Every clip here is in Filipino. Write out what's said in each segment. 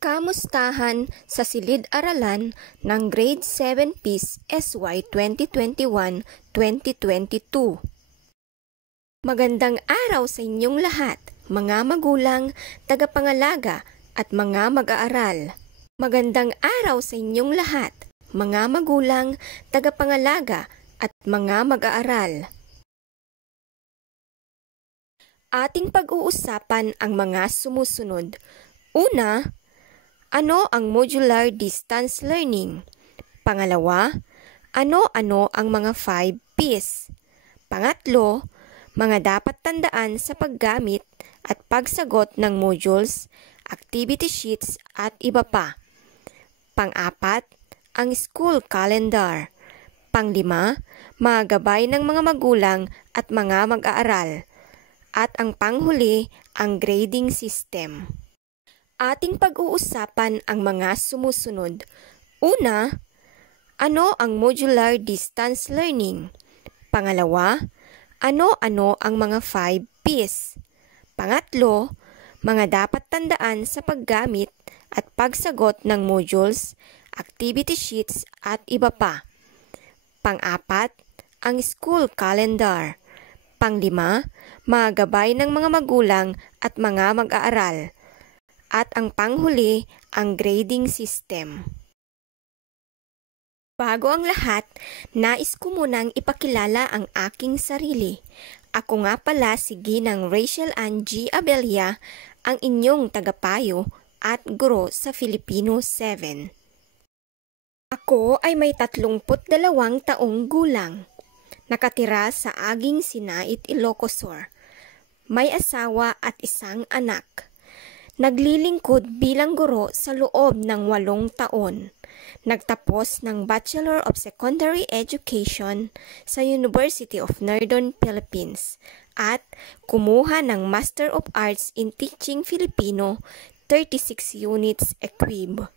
Kamustahan sa Silid-Aralan ng Grade 7 PIS SY 2021-2022. Magandang araw sa inyong lahat, mga magulang, tagapangalaga at mga mag-aaral. Magandang araw sa inyong lahat, mga magulang, tagapangalaga at mga mag-aaral. Ating pag-uusapan ang mga sumusunod. Una, ano ang modular distance learning? Pangalawa, ano-ano ang mga 5 P's? Pangatlo, mga dapat tandaan sa paggamit at pagsagot ng modules, activity sheets at iba pa. Pang-apat, ang school calendar. Pang-lima, mga gabay ng mga magulang at mga mag-aaral. At ang panghuli, ang grading system. Ating pag-uusapan ang mga sumusunod. Una, ano ang modular distance learning? Pangalawa, ano-ano ang mga 5 P's? Pangatlo, mga dapat tandaan sa paggamit at pagsagot ng modules, activity sheets at iba pa. Pang-apat, ang school calendar. Pang-lima, mga gabay ng mga magulang at mga mag-aaral. At ang panghuli, ang grading system. Bago ang lahat, nais ko munang ipakilala ang aking sarili. Ako nga pala si Ginang Rachel Ann G. Abella, ang inyong tagapayo at guro sa Filipino 7. Ako ay may 32 taong gulang. Nakatira sa Aging Sinait, Ilocos Sur. May asawa at isang anak. Naglilingkod bilang guro sa loob ng 8 taon. Nagtapos ng Bachelor of Secondary Education sa University of Northern Philippines at kumuha ng Master of Arts in Teaching Filipino, 36 units equib.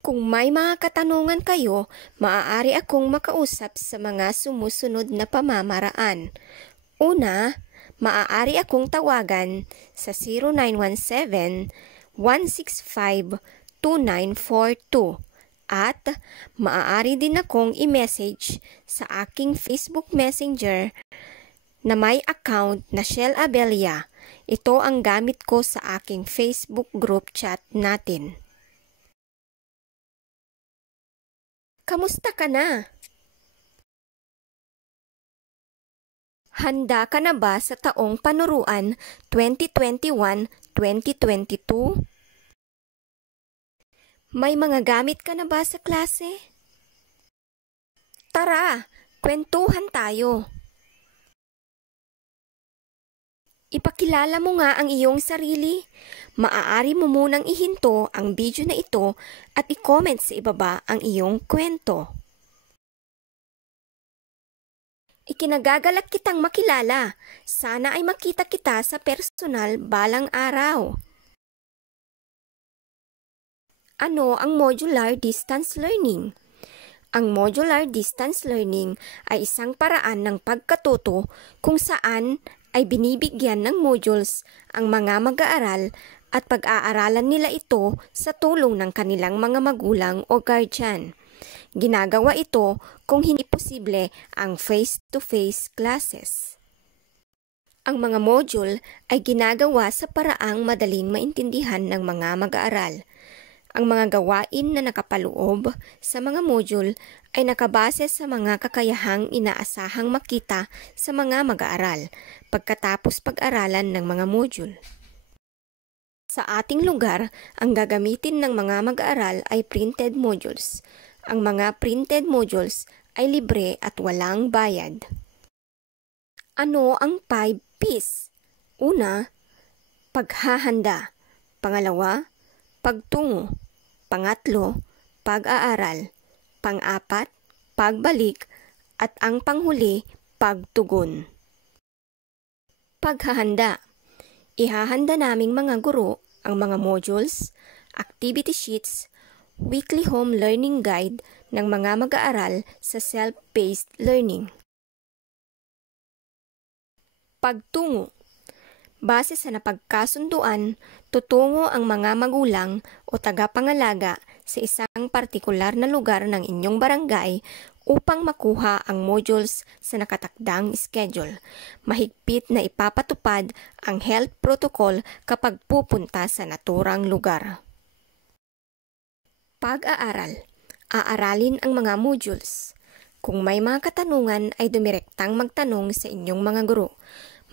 Kung may mga katanungan kayo, maaari akong makausap sa mga sumusunod na pamamaraan. Una, maaari akong tawagan sa 0917-165-2942 at maaari din akong i-message sa aking Facebook Messenger na may account na Shell Abella. Ito ang gamit ko sa aking Facebook group chat natin. Kamusta ka na? Handa ka na ba sa taong panuruan 2021-2022? May mga gamit ka na ba sa klase? Tara, kwentuhan tayo. Ipakilala mo nga ang iyong sarili. Maaari mo munang ihinto ang video na ito at i-comment sa ibaba ang iyong kwento. Ikinagagalak kitang makilala. Sana ay makita kita sa personal balang araw. Ano ang modular distance learning? Ang modular distance learning ay isang paraan ng pagkatuto kung saan ay binibigyan ng modules ang mga mag-aaral at pag-aaralan nila ito sa tulong ng kanilang mga magulang o guardian. Ginagawa ito kung hindi posible ang face-to-face classes. Ang mga module ay ginagawa sa paraang madaling maintindihan ng mga mag-aaral. Ang mga gawain na nakapaloob sa mga module ay nakabase sa mga kakayahang inaasahang makita sa mga mag-aaral pagkatapos pag-aralan ng mga module. Sa ating lugar, ang gagamitin ng mga mag-aaral ay printed modules. Ang mga printed modules ay libre at walang bayad. Ano ang 5 P's? Una, paghahanda. Pangalawa, pagtungo. Pangatlo, pag-aaral. Pang-apat, pagbalik. At ang panghuli, pagtugon. Paghahanda. Ihahanda naming mga guro ang mga modules, activity sheets, weekly home learning guide ng mga mag-aaral sa self-paced learning. Pagtungo. Base sa napagkasunduan, tutungo ang mga magulang o tagapangalaga sa isang partikular na lugar ng inyong barangay upang makuha ang modules sa nakatakdang schedule. Mahigpit na ipapatupad ang health protocol kapag pupunta sa naturang lugar. Pag-aaral. Aaralin ang mga modules. Kung may mga katanungan ay dumirektang magtanong sa inyong mga guro.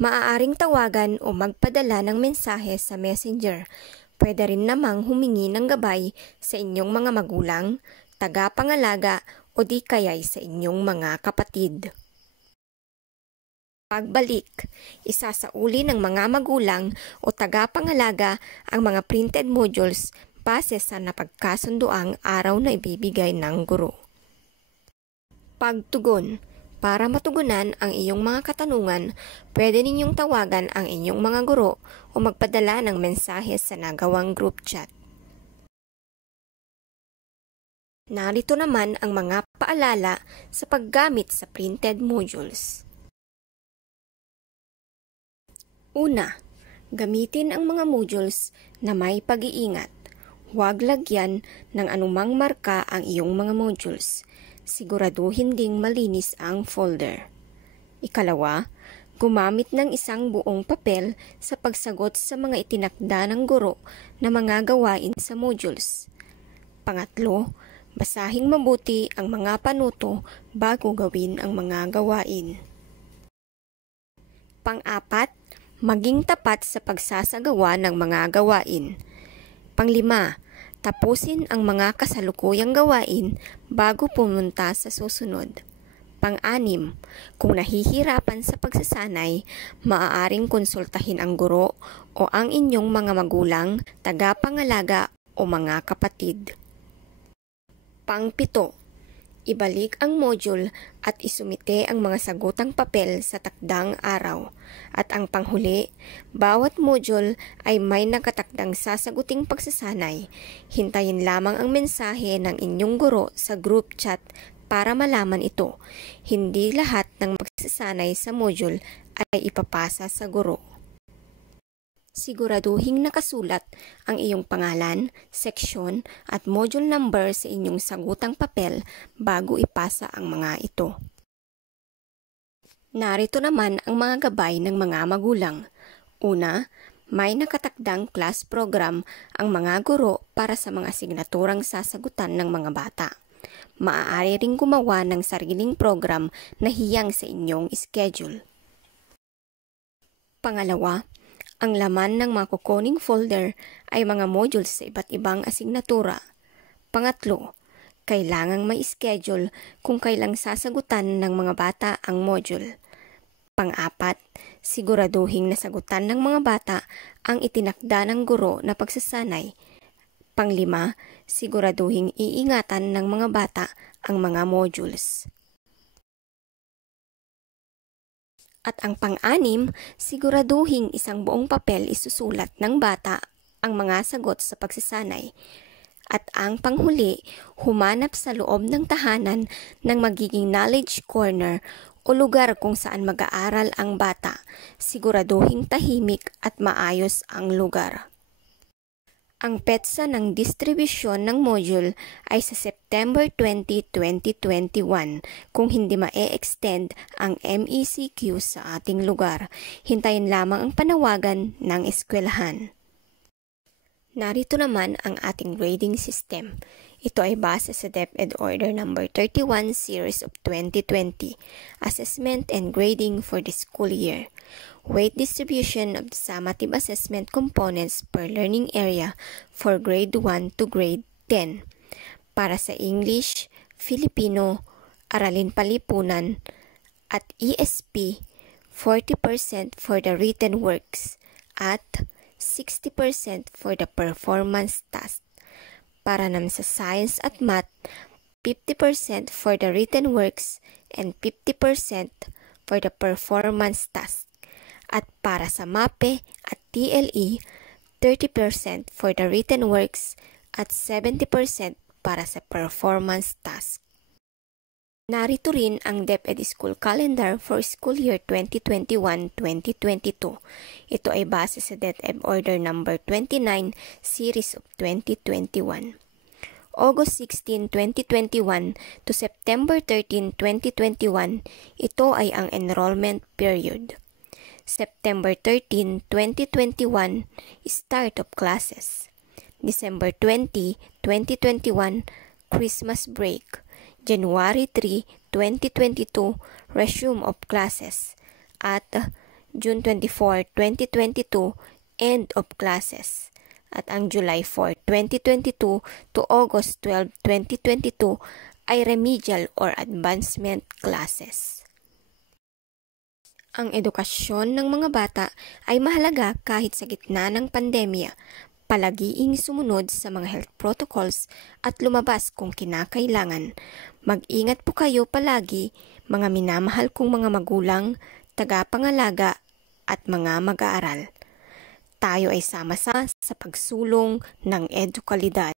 Maaaring tawagan o magpadala ng mensahe sa messenger. Pwede rin namang humingi ng gabay sa inyong mga magulang, tagapangalaga o di kaya'y sa inyong mga kapatid. Pagbalik, isasauli ng mga magulang o tagapangalaga ang mga printed modules base sa napagkasunduang araw na ibibigay ng guro. Pagtugon. Para matugunan ang iyong mga katanungan, pwede ninyong tawagan ang inyong mga guro o magpadala ng mensahe sa nagawang group chat. Narito naman ang mga paalala sa paggamit sa printed modules. Una, gamitin ang mga modules na may pag-iingat. Huwag lagyan ng anumang marka ang iyong mga modules. Siguraduhin ding malinis ang folder. Ikalawa, gumamit ng isang buong papel sa pagsagot sa mga itinakda ng guro na mga gawain sa modules. Pangatlo, basahing mabuti ang mga panuto bago gawin ang mga gawain. Pang-apat, maging tapat sa pagsasagawa ng mga gawain. Panglima, tapusin ang mga kasalukuyang gawain bago pumunta sa susunod. Pang-anim, kung nahihirapan sa pagsasanay, maaaring konsultahin ang guro o ang inyong mga magulang, tagapangalaga o mga kapatid. Pang-pito, ibalik ang module at isumite ang mga sagutang papel sa takdang araw. At ang panghuli, bawat module ay may nakatakdang sasaguting pagsasanay. Hintayin lamang ang mensahe ng inyong guro sa group chat para malaman ito. Hindi lahat ng pagsasanay sa module ay ipapasa sa guro. Siguraduhing nakasulat ang iyong pangalan, seksyon at module number sa inyong sagutang papel bago ipasa ang mga ito. Narito naman ang mga gabay ng mga magulang. Una, may nakatakdang class program ang mga guro para sa mga asignaturang sasagutan ng mga bata. Maaari ring gumawa ng sariling program na hiyang sa inyong schedule. Pangalawa, ang laman ng mga kukuning folder ay mga modules sa iba't ibang asignatura. Pangatlo, kailangang may schedule kung kailang sasagutan ng mga bata ang module. Pang-apat, siguraduhing nasagutan ng mga bata ang itinakda ng guro na pagsasanay. Panglima, siguraduhing iingatan ng mga bata ang mga modules. At ang pang-anim, siguraduhing isang buong papel isusulat ng bata ang mga sagot sa pagsasanay. At ang panghuli, humanap sa loob ng tahanan ng magiging knowledge corner o lugar kung saan mag-aaral ang bata. Siguraduhing tahimik at maayos ang lugar. Ang petsa ng distribusyon ng module ay sa September 20, 2021 kung hindi ma-extend ang MECQ sa ating lugar. Hintayin lamang ang panawagan ng eskwelahan. Narito naman ang ating grading system. Ito ay base sa DepEd Order No. 31 Series of 2020, Assessment and Grading for the School Year. Weight distribution of the summative assessment components per learning area for grade 1 to grade 10. Para sa English, Filipino, Aralin Palipunan, at ESP, 40% for the written works at 60% for the performance task. Para naman sa Science at Math, 50% for the written works and 50% for the performance task. At para sa MAPE at TLE, 30% for the written works at 70% para sa performance task. Narito rin ang DepEd School Calendar for School Year 2021-2022. Ito ay base sa DepEd Order Number 29, Series of 2021. August 16, 2021 to September 13, 2021, ito ay ang enrollment period. September 13, 2021, start of classes. December 20, 2021, Christmas break. January 3, 2022, resume of classes. At June 24, 2022, end of classes. At ang July 4, 2022 to August 12, 2022 ay remedial or advancement classes. Ang edukasyon ng mga bata ay mahalaga kahit sa gitna ng pandemya. Palagiing sumunod sa mga health protocols at lumabas kung kinakailangan. Mag-ingat po kayo palagi, mga minamahal kong mga magulang, tagapangalaga at mga mag-aaral. Tayo ay sama-sama sa pagsulong ng edukalidad.